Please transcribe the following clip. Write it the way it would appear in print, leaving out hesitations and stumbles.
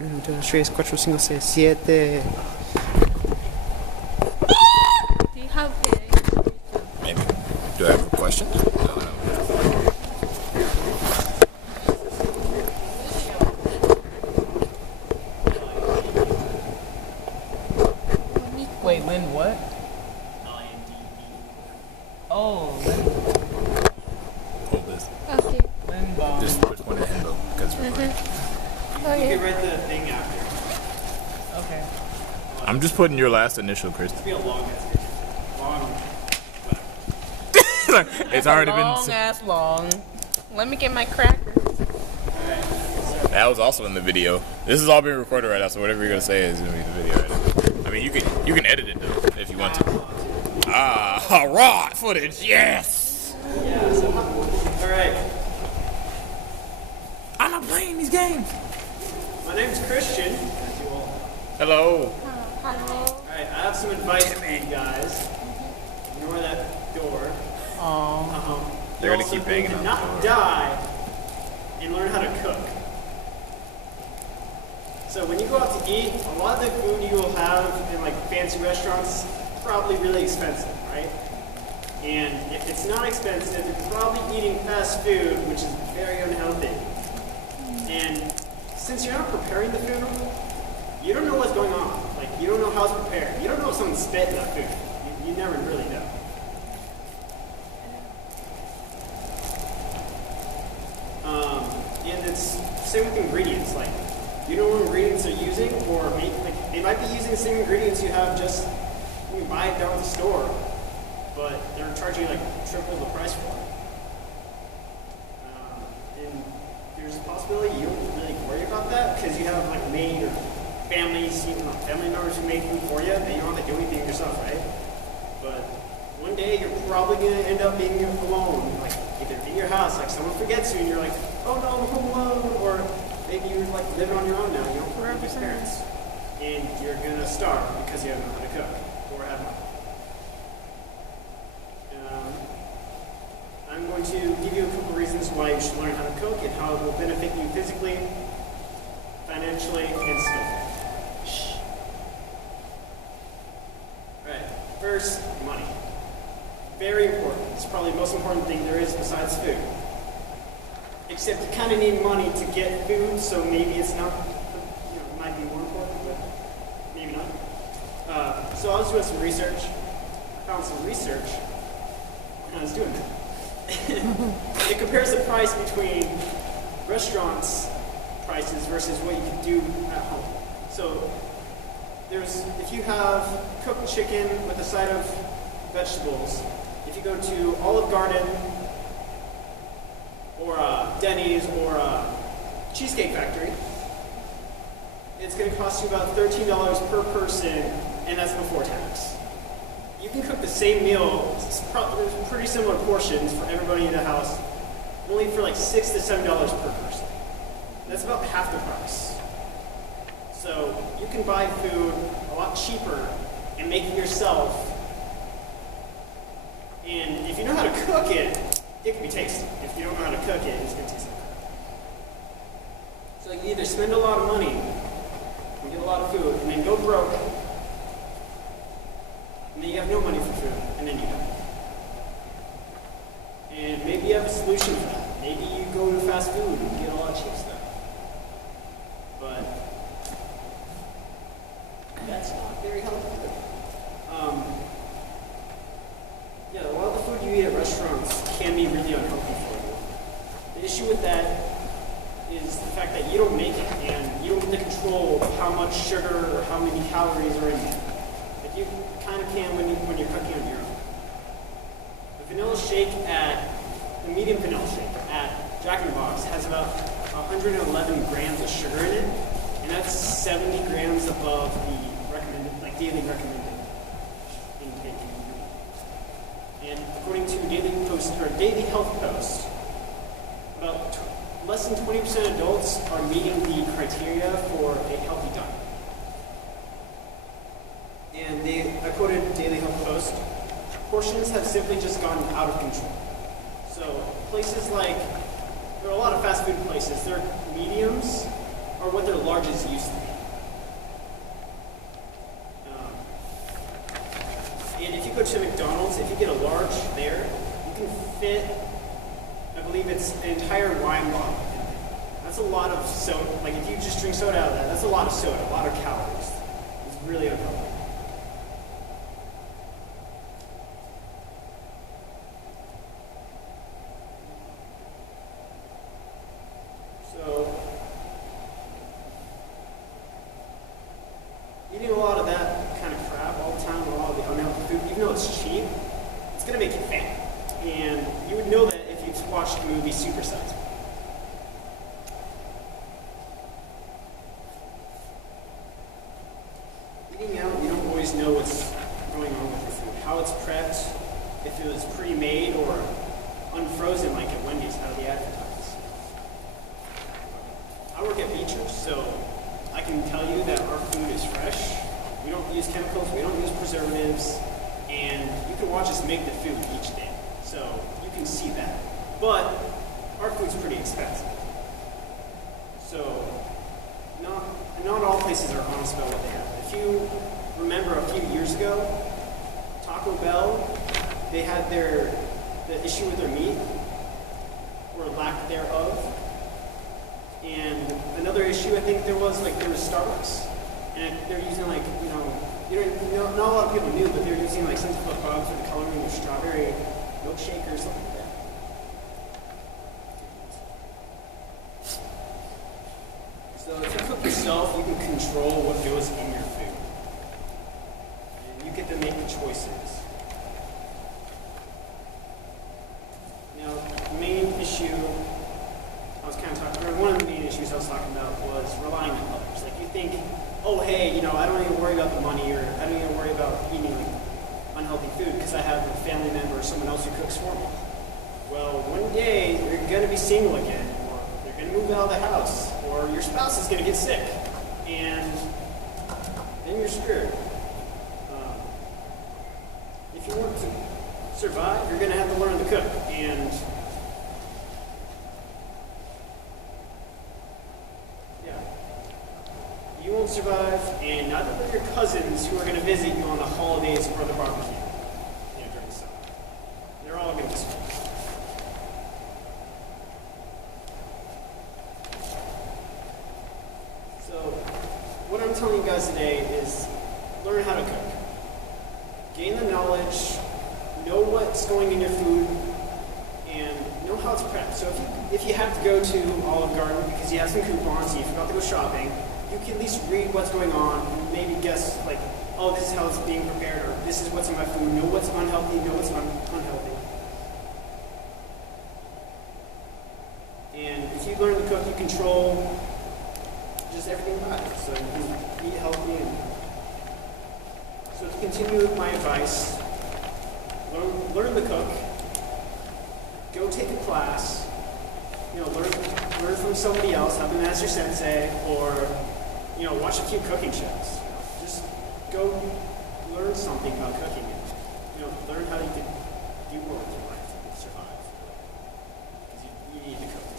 1, 2, 3, 4, 5, 6, 7. Do you have a... Maybe. Do I have a question? Wait, Lind what? Oh, Hold this. Okay. Lindbom. Just push one in the handle because it's recording. Okay. write the thing after. Okay. I'm just putting your last initial, Chris. It'll be a long message. Long. It's already Long been. ass long. Let me get my cracker. That was also in the video. This is all being recorded right now, so whatever you're gonna say is gonna be the video right now. I mean, you can edit it though if you want to. Ah, raw footage, yes. Yeah, so, alright. I'm not playing these games. My name's Christian. As you all. Hello. Hello. Alright, I have some advice for you guys. Ignore that door. They're gonna keep banging on the not door. die and learn how to cook. So when you go out to eat, a lot of the food you will have in like fancy restaurants is probably really expensive, right? And if it's not expensive, you're probably eating fast food, which is very unhealthy. And since you're not preparing the food, you don't know what's going on. Like, you don't know how it's prepared. You don't know if someone spit in that food. You never really know. And it's same with ingredients. Like, you don't know what ingredients they're using, or maybe, like, they might be using the same ingredients you have just when you buy it down at the store, but they're charging like triple the price for it. And there's a possibility you don't really worry about that because you have like maid or family members who made food for you, and you don't have to do anything yourself, right? But one day you're probably going to end up being alone, like either in your house, like someone forgets you and you're like, oh no, I'm home alone, or maybe you're like living on your own now, you don't live with your parents, and you're going to starve because you don't know how to cook or have money. I'm going to give you a couple reasons why you should learn how to cook and how it will benefit you physically, financially, and skillfully. Alright, first, money. Very important. It's probably the most important thing there is besides food. Except you kind of need money to get food, so maybe it's not, it might be more important, but maybe not. So I was doing some research. I found some research when I was doing that. It compares the price between restaurants' prices versus what you can do at home. So if you have cooked chicken with a side of vegetables, if you go to Olive Garden or Denny's or Cheesecake Factory, it's going to cost you about $13 per person, and that's before tax. You can cook the same meal, there's pretty similar portions for everybody in the house, only for like $6 to $7 per person. That's about half the price. So you can buy food a lot cheaper and make it yourself. And if you know how to cook it, it can be tasty. If you don't know how to cook it, it's going to taste like that. So you either spend a lot of money and get a lot of food, and then go broke, and then you have no money for food, and then you die. And maybe you have a solution for that. Maybe you go to fast food and get a lot of cheap stuff. But that's not very helpful. Yeah, a lot of the food you eat at restaurants can be really unhealthy for you. The issue with that is the fact that you don't make it, and you don't get the control of how much sugar or how many calories are in it. Like you kind of can when you're cooking on your own. The medium vanilla shake at Jack in the Box has about 111 grams of sugar in it, and that's 70 grams above the daily recommended intake. And according to Daily Health Post, about less than 20% of adults are meeting the criteria for a healthy diet. And I quoted Daily Health Post, portions have simply just gone out of control. So places like, there are a lot of fast food places, they're mediums, are what their larges used to be. And if you go to McDonald's, if you get a large there, you can fit, I believe it's an entire wine bottle. That's a lot of soda. Like if you just drink soda out of that, that's a lot of soda, a lot of calories. It's really unhealthy. So, eating a lot of that kind of crap all the time, a lot of the unhealthy food, even though it's cheap, it's going to make you fat. And you would know that if you watched the movie Super Size Me. Eating out, you don't always know what's going on with your food. How it's prepped, if it was pre-made or unfrozen like at Wendy's, how they advertise. I work at Beechers, so I can tell you that our food is fresh. We don't use chemicals, we don't use preservatives, and you can watch us make the food each day. So you can see that. But our food's pretty expensive. So not all places are honest about what they have. If you remember a few years ago, Taco Bell, they had the issue with their meat, or lack thereof. And another issue I think there was Starbucks. And they're using not a lot of people knew, but they're using like some type of bug for the coloring of strawberry milkshake or something like that. So if you cook yourself, you can control what goes in your food. And you get to make the choices. Now, the main issue I was kind of talking about, one of the main issues I was talking about was relying on others. Like you think, oh hey, I don't need to worry about the money, or I don't need to worry about eating unhealthy food because I have a family member or someone else who cooks for me. Well, one day you're going to be single again, or you're going to move out of the house, or your spouse is going to get sick, and then you're screwed. If you want to survive, you're going to have to learn to cook, and you won't survive, and neither will your cousins who are going to visit you on the holidays or the barbecue during the summer. They're all going to be screwed. So, what I'm telling you guys today is learn how to cook. Gain the knowledge, know what's going in your food, and know how it's prepped. So if you have to go to Olive Garden because you have some coupons and you forgot to go shopping, you can at least read what's going on and maybe guess, like, oh, this is how it's being prepared, or this is what's in my food, know what's unhealthy, know what's unhealthy. And if you learn to cook, you control just everything about it. So you can eat healthy. And so to continue with my advice, learn to cook, go take a class, learn from somebody else, have them as your sensei, or watch a few cooking shows. Just go learn something about cooking and learn how you can do more with your life and survive. Because you need to cook.